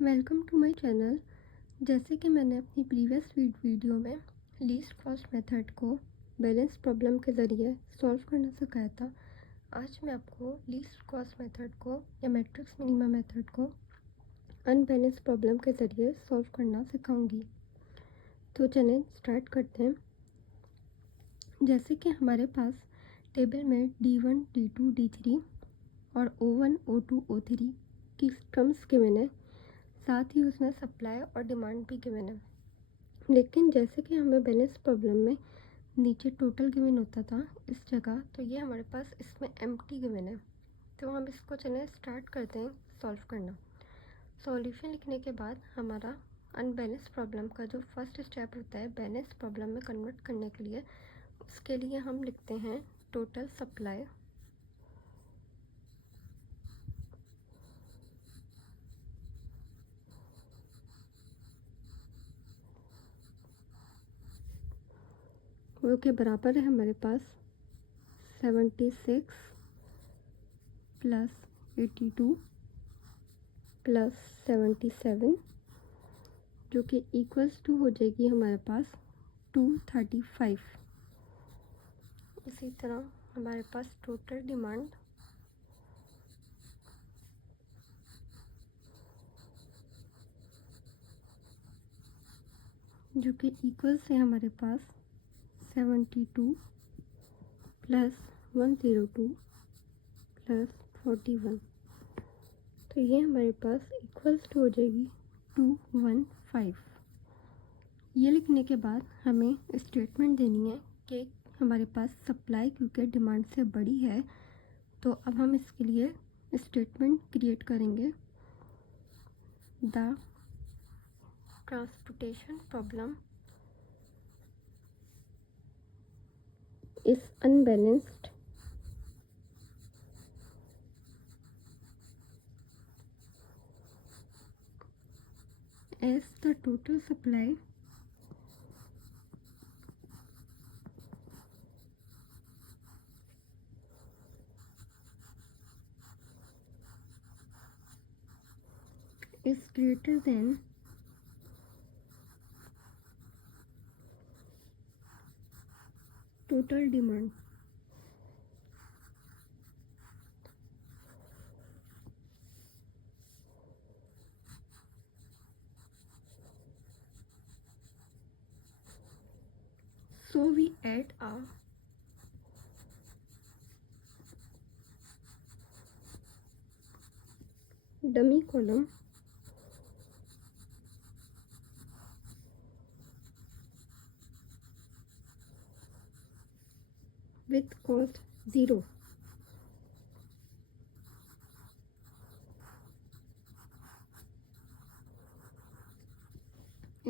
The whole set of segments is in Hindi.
Welcome to my channel. जैसे कि मैंने अपनी प्रीवियस वीडियो में लीस्ट कॉस्ट मेथड को बैलेंस प्रॉब्लम के ज़रिए सॉल्व करना सिखाया था, आज मैं आपको लीस्ट कॉस्ट मेथड को या मैट्रिक्स मिनिमा मेथड को अनबैलेंस प्रॉब्लम के ज़रिए सॉल्व करना सिखाऊंगी। तो चलें स्टार्ट करते हैं। जैसे कि हमारे पास टेबल में D1, D2, D3 और O1, O2, O3 की टर्म्स गिवन है, साथ ही उसमें सप्लाई और डिमांड भी गिवन है। लेकिन जैसे कि हमें बैलेंस प्रॉब्लम में नीचे टोटल गिवन होता था इस जगह, तो ये हमारे पास इसमें एम्प्टी गिवन है। तो हम इसको चलें स्टार्ट करते हैं सॉल्व करना। सॉल्यूशन लिखने के बाद हमारा अनबैलेंस प्रॉब्लम का जो फर्स्ट स्टेप होता है बैलेंस प्रॉब्लम में कन्वर्ट करने के लिए, उसके लिए हम लिखते हैं टोटल सप्लाई वो के बराबर है हमारे पास 76 प्लस 82 प्लस 77, जो कि इक्वल्स टू हो जाएगी हमारे पास 235। इसी तरह हमारे पास टोटल डिमांड जो कि इक्वल्स है हमारे पास 72 प्लस 102 प्लस 41। तो ये हमारे पास इक्वल्स टू हो जाएगी 215। ये लिखने के बाद हमें स्टेटमेंट देनी है कि हमारे पास सप्लाई क्योंकि डिमांड से बड़ी है, तो अब हम इसके लिए स्टेटमेंट क्रिएट करेंगे। The transportation problem is unbalanced as the total supply is greater than total demand. So we add a dummy column with cost 0.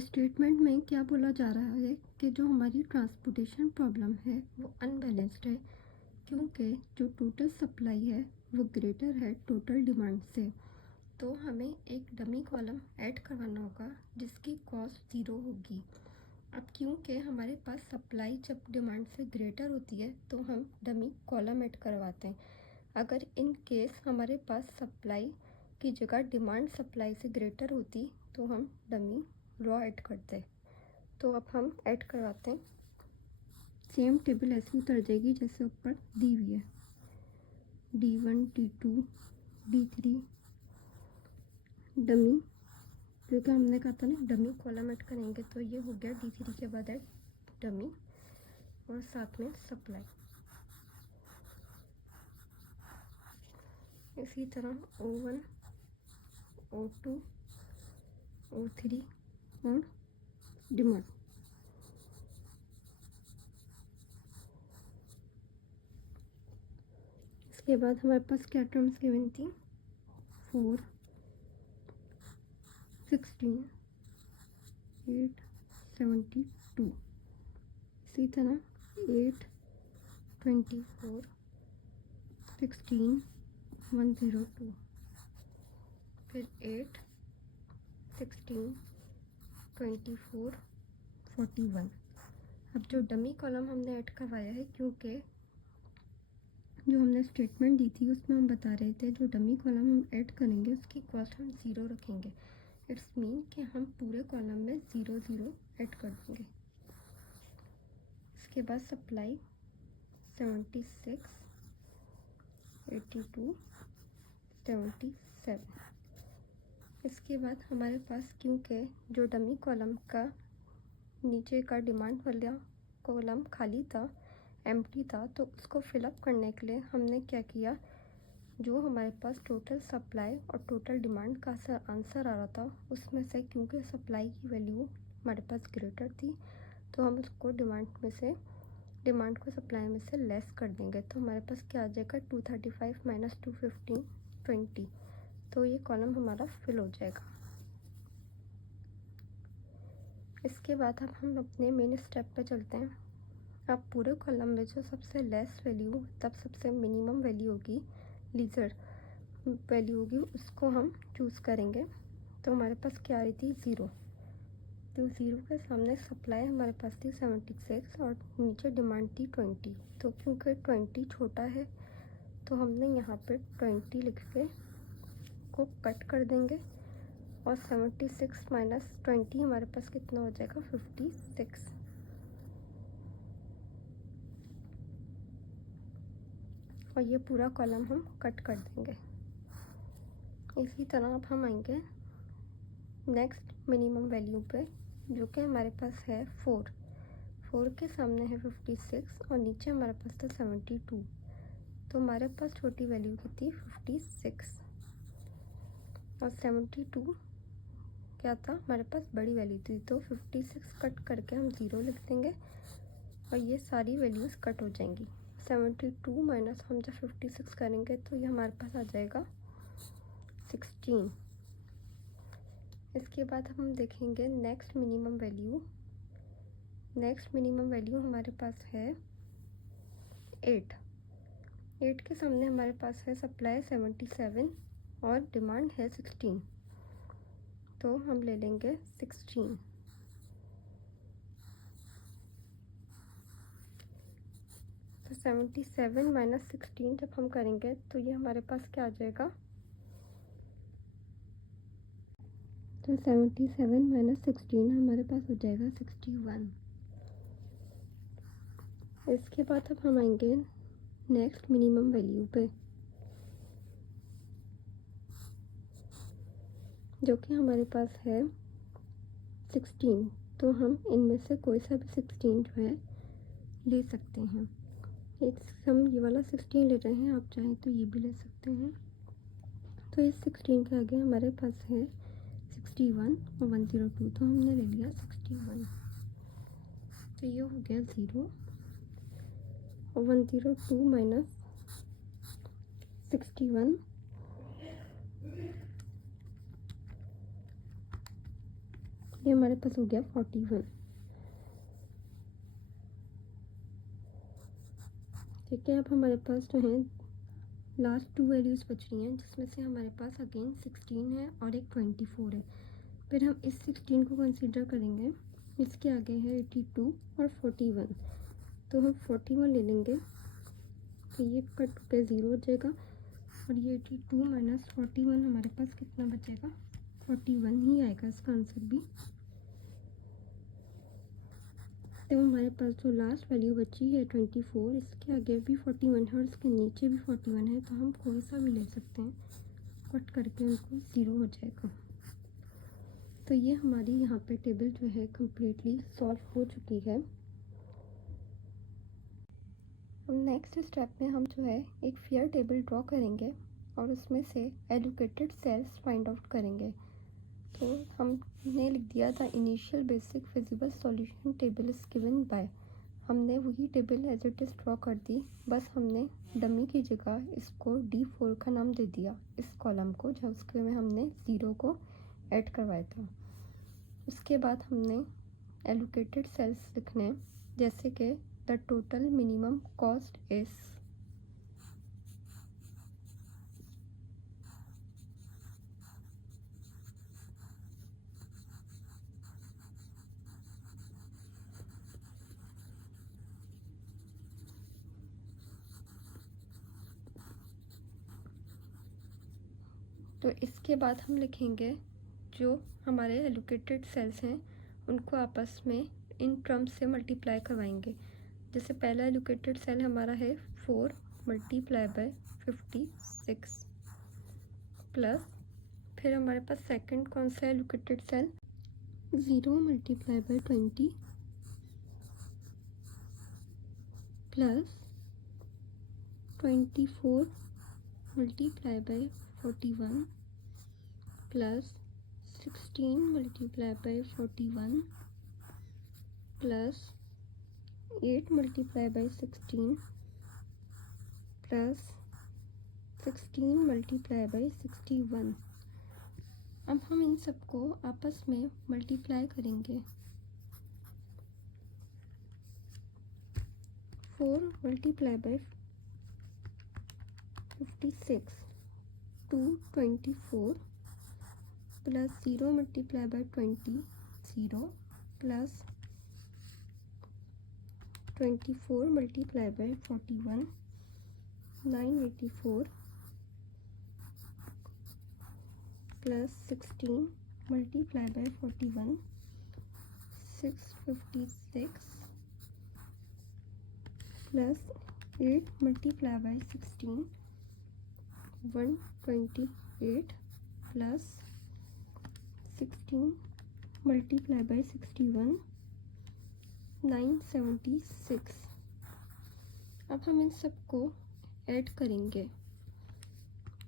Statement में क्या बोला जा रहा है कि जो हमारी ट्रांसपोर्टेशन प्रॉब्लम है वो अनबैलेंस्ड है, क्योंकि जो टोटल सप्लाई है वो ग्रेटर है टोटल डिमांड से। तो हमें एक डमी कॉलम ऐड करवाना होगा जिसकी कॉस्ट 0 होगी। अब क्योंकि हमारे पास सप्लाई जब डिमांड से ग्रेटर होती है तो हम डमी कॉलम ऐड करवाते हैं। अगर इन केस हमारे पास सप्लाई की जगह डिमांड सप्लाई से ग्रेटर होती तो हम डमी रॉ ऐड करते। तो अब हम ऐड करवाते हैं। सेम टेबल ऐसी उतर जाएगी जैसे ऊपर दी हुई है। D1, D2, D3 डमी, क्योंकि हमने कहा था ना डमी कॉलम ऐड करेंगे, तो ये हो गया D3 के बाद ऐड डमी और साथ में सप्लाई। इसी तरह O1, O2, O3 और डिमांड। इसके बाद हमारे पास क्या टर्म्स गिवन थी? 4, 16, 8, 72। इसी तरह 8, 24, 16, 102, फिर 8, 16, 24, 41। अब जो डमी कॉलम हमने ऐड करवाया है, क्योंकि जो हमने स्टेटमेंट दी थी उसमें हम बता रहे थे जो डमी कॉलम हम ऐड करेंगे उसकी कॉस्ट हम 0 रखेंगे, इट्स मीन कि हम पूरे कॉलम में 0 0 ऐड कर देंगे। इसके बाद सप्लाई 76, 82, 77। इसके बाद हमारे पास क्योंकि जो डमी कॉलम का नीचे का डिमांड वाला कॉलम खाली था, एम्प्टी था, तो उसको फिलअप करने के लिए हमने क्या किया, जो हमारे पास टोटल सप्लाई और टोटल डिमांड का आंसर आ रहा था उसमें से, क्योंकि सप्लाई की वैल्यू हमारे पास ग्रेटर थी तो हम उसको डिमांड को सप्लाई में से लेस कर देंगे। तो हमारे पास क्या आ जाएगा, 235 माइनस 215 20। तो ये कॉलम हमारा फिल हो जाएगा। इसके बाद अब हम अपने मेन स्टेप पे चलते हैं। अब पूरे कॉलम में जो सबसे लेस वैल्यू तब सबसे मिनिमम वैल्यू होगी, लीजर वैल्यू होगी, उसको हम चूज़ करेंगे। तो हमारे पास क्या आ रही थी, 0। तो 0 के सामने सप्लाई हमारे पास थी 76 और नीचे डिमांड थी 20। तो क्योंकि 20 छोटा है तो हमने यहाँ पे 20 लिख के को कट कर देंगे और 76 माइनस 20 हमारे पास कितना हो जाएगा, 56। और ये पूरा कॉलम हम कट कर देंगे। इसी तरह अब हम आएंगे नेक्स्ट मिनिमम वैल्यू पे, जो कि हमारे पास है 4 के सामने है 56 और नीचे हमारे पास था 72। तो हमारे पास छोटी वैल्यू की थी 56 और 72 क्या था, हमारे पास बड़ी वैल्यू थी। तो 56 कट करके हम 0 लिख देंगे और ये सारी वैल्यूज़ कट हो जाएंगी। 72 माइनस हम जब 56 करेंगे तो ये हमारे पास आ जाएगा 16। इसके बाद हम देखेंगे नेक्स्ट मिनिमम वैल्यू हमारे पास है 8 के सामने हमारे पास है सप्लाई 77 और डिमांड है 16। तो हम ले लेंगे 16। तो 77 माइनस 16 जब हम करेंगे तो ये हमारे पास क्या आ जाएगा, तो 77 माइनस 16 हमारे पास हो जाएगा 61। इसके बाद अब हम आएंगे नेक्स्ट मिनिमम वैल्यू पे, जो कि हमारे पास है 16। तो हम इनमें से कोई सा भी 16 जो है ले सकते हैं। हम ये वाला 16 ले रहे हैं, आप चाहें तो ये भी ले सकते हैं। तो इस 16 के आगे हमारे पास है 61 और 102, तो हमने ले लिया 61। तो ये हो गया 0 और 102 माइनस 61 ये हमारे पास हो गया 41। ठीक है, अब हमारे पास जो है लास्ट 2 वैल्यूज़ बच रही हैं, जिसमें से हमारे पास अगेन 16 है और एक 24 है। फिर हम इस 16 को कंसीडर करेंगे, इसके आगे है 82 और 41। तो हम 41 ले लेंगे, तो ये कट पे 0 हो जाएगा और ये 82 माइनस 41 हमारे पास कितना बचेगा, 41 ही आएगा इसका आंसर भी। तो हमारे पास जो लास्ट वैल्यू बची है 24, इसके आगे भी 41 है और इसके नीचे भी 41 है, तो हम कोई सा भी ले सकते हैं, कट करके उनको 0 हो जाएगा। तो ये हमारी यहाँ पे टेबल जो है कम्प्लीटली सॉल्व हो चुकी है। नेक्स्ट स्टेप में हम जो है एक फेयर टेबल ड्रॉ करेंगे और उसमें से एलोकेटेड सेल्स फाइंड आउट करेंगे। तो हमने लिख दिया था initial basic feasible solution table is given by, हमने वही table as it is draw कर दी, बस हमने डमी की जगह इसको D4 का नाम दे दिया इस कॉलम को, जहाँ उसके में हमने 0 को ऐड करवाया था। उसके बाद हमने एलोकेटेड सेल्स लिखने, जैसे कि the total minimum cost is, तो इसके बाद हम लिखेंगे जो हमारे एलोकेटेड सेल्स हैं उनको आपस में इन टर्म्स से मल्टीप्लाई करवाएंगे। जैसे पहला एलोकेटेड सेल हमारा है 4 मल्टीप्लाई बाय 56 प्लस, फिर हमारे पास सेकंड कौन सा allocated cell 0 multiply by 20 plus 24 multiply by 41 plus 16 multiply by 41 plus 8 multiply by 16 plus 16 multiply by 61। अब हम इन सबको आपस में मल्टीप्लाई करेंगे। 4 multiply by 56 224 plus 0 multiply by 20 0 plus 24 multiply by 41 984 plus 16 multiply by 41 656 plus 8 multiply by 16 128 plus 16 multiply by 61 976। अब हम इन सबको ऐड करेंगे।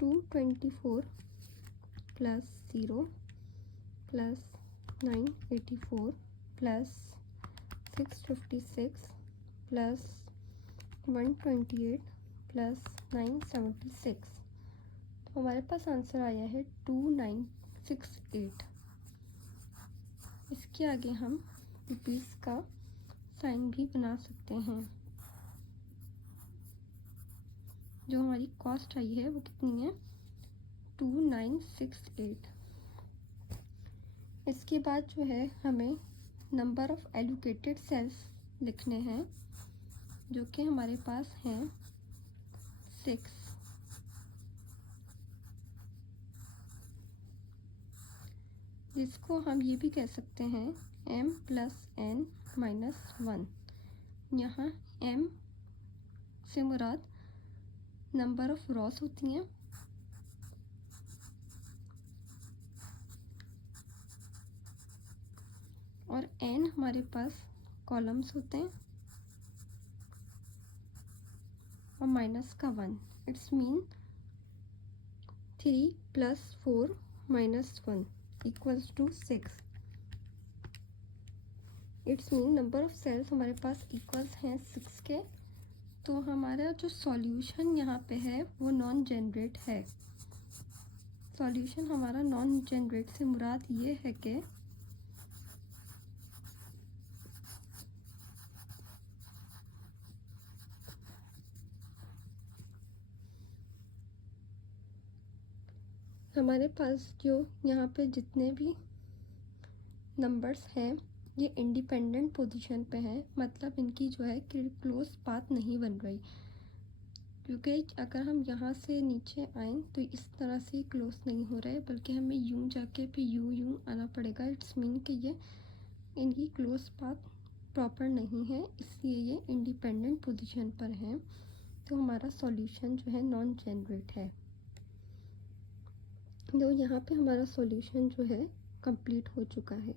224 plus 0 plus 984 plus 656 plus 128 plus 976। तो हमारे पास आंसर आया है 2968। इसके आगे हम रुपीस का साइन भी बना सकते हैं। जो हमारी कॉस्ट आई है वो कितनी है 2968। इसके बाद जो है हमें नंबर ऑफ एलोकेटेड सेल्स लिखने हैं जो कि हमारे पास हैं 6। जिसको हम ये भी कह सकते हैं m प्लस n माइनस 1। यहाँ m से मुराद नंबर ऑफ रॉस होती हैं और n हमारे पास कॉलम्स होते हैं और माइनस का 1। It's mean 3 plus 4 minus 1 equals to 6। It's mean number of cells हमारे पास इक्वल्स हैं 6 के। तो हमारा जो सॉल्यूशन यहाँ पे है वो नॉन जेनरेट है। सॉल्यूशन हमारा नॉन जेनरेट से मुराद ये है कि हमारे पास जो यहाँ पे जितने भी नंबर्स हैं ये इंडिपेंडेंट पोजीशन पे हैं, मतलब इनकी जो है क्लोज पाथ नहीं बन रही। क्योंकि अगर हम यहाँ से नीचे आएँ तो इस तरह से क्लोज नहीं हो रहा है, बल्कि हमें यूं जाके फिर यूं आना पड़ेगा। इट्स मीन कि ये इनकी क्लोज पाथ प्रॉपर नहीं है, इसलिए ये इंडिपेंडेंट पोजीशन पर हैं। तो हमारा सॉल्यूशन जो है नॉन जेनरेट है। तो यहाँ पे हमारा सॉल्यूशन जो है कंप्लीट हो चुका है।